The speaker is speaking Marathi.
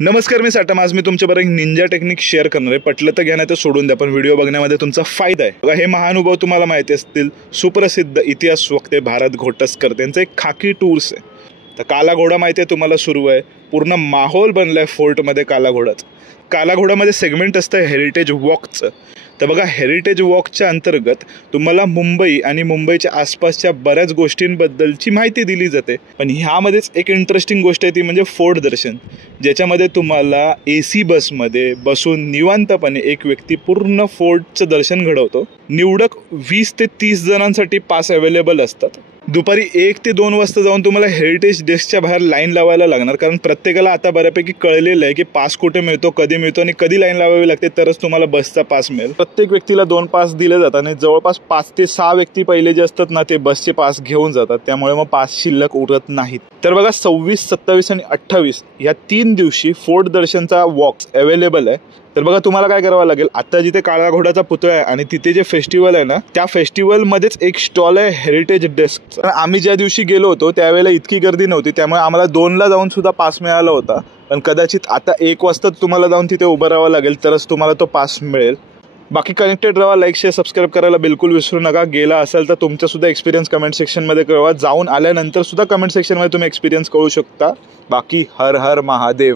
नमस्कार, मी साटम. आज मी तुमच्याबरोबर एक निंजा टेक्निक शेअर करणार आहे. पटलं तर घ्या, नाही तर सोडून द्या, पण व्हिडिओ बघण्यामध्ये तुमचा फायदा आहे. बघा, हे महानुभाव तुम्हाला माहिती असतील. सुप्रसिद्ध इतिहास वक्ते भारत घोटस्कर त्यांचं एक खाकी टूर्स आहे. तर काला घोडा माहिती आहे तुम्हाला, सुरू आहे. पूर्ण माहोल बनलाय फोर्टमध्ये काला घोडाच. काला घोडामध्ये सेगमेंट असतं हेरिटेज वॉकचं. तर बघा, हेरिटेज वॉकच्या अंतर्गत तुम्हाला मुंबई आणि मुंबईच्या आसपासच्या बऱ्याच गोष्टींबद्दलची माहिती दिली जाते. पण ह्यामध्येच एक इंटरेस्टिंग गोष्ट आहे, ती म्हणजे फोर्ट दर्शन, ज्याच्यामध्ये तुम्हाला AC बसमध्ये बसून निवांतपणे एक व्यक्ती पूर्ण फोर्टचं दर्शन घडवतो. निवडक 20 ते 30 जणांसाठी पास अवेलेबल असतात. दुपारी 1 ते 2 वाजता जाऊन तुम्हाला हेरिटेज डेस्कच्या बाहेर लाईन लावायला लागणार, कारण प्रत्येकाला आता बऱ्यापैकी कळलेलं आहे की पास कुठे मिळतो, कधी मिळतो आणि कधी लाईन लावावी लागते, तरच तुम्हाला बसचा पास मिळेल. प्रत्येक व्यक्तीला 2 पास दिले जातात आणि जवळपास 5 ते 6 व्यक्ती पहिले जे असतात ना, ते बसचे पास घेऊन जातात. त्यामुळे मग पास शिल्लक उरत नाहीत. तर बघा, 26, 27 आणि 28 या 3 दिवशी फोर्ट दर्शनचा वॉक्स अवेलेबल आहे. तर बघा, तुम्हाला काय करावं लागेल, आता जिथे काळा घोडाचा पुतळा आहे आणि तिथे जे फेस्टिवल आहे ना, त्या फेस्टिवलमध्येच एक स्टॉल आहे हेरिटेज डेस्क. आम्ही ज्या दिवशी गेलो होतो त्यावेळेला इतकी गर्दी नव्हती, त्यामुळे आम्हाला 2ला जाऊन सुद्धा पास मिळाला होता. पण कदाचित आता 1 वाजता तुम्हाला जाऊन तिथे उभं राहावं लागेल, तरच तुम्हाला तो पास मिळेल. बाकी कनेक्टेड राहा, लाईक शेअर सबस्क्राईब करायला बिलकुल विसरू नका. गेला असेल तर तुमचा सुद्धा एक्सपिरियन्स कमेंट सेक्शनमध्ये कळवा. जाऊन आल्यानंतर सुद्धा कमेंट सेक्शनमध्ये तुम्ही एक्सपिरियन्स कळू शकता. बाकी हर हर महादेव.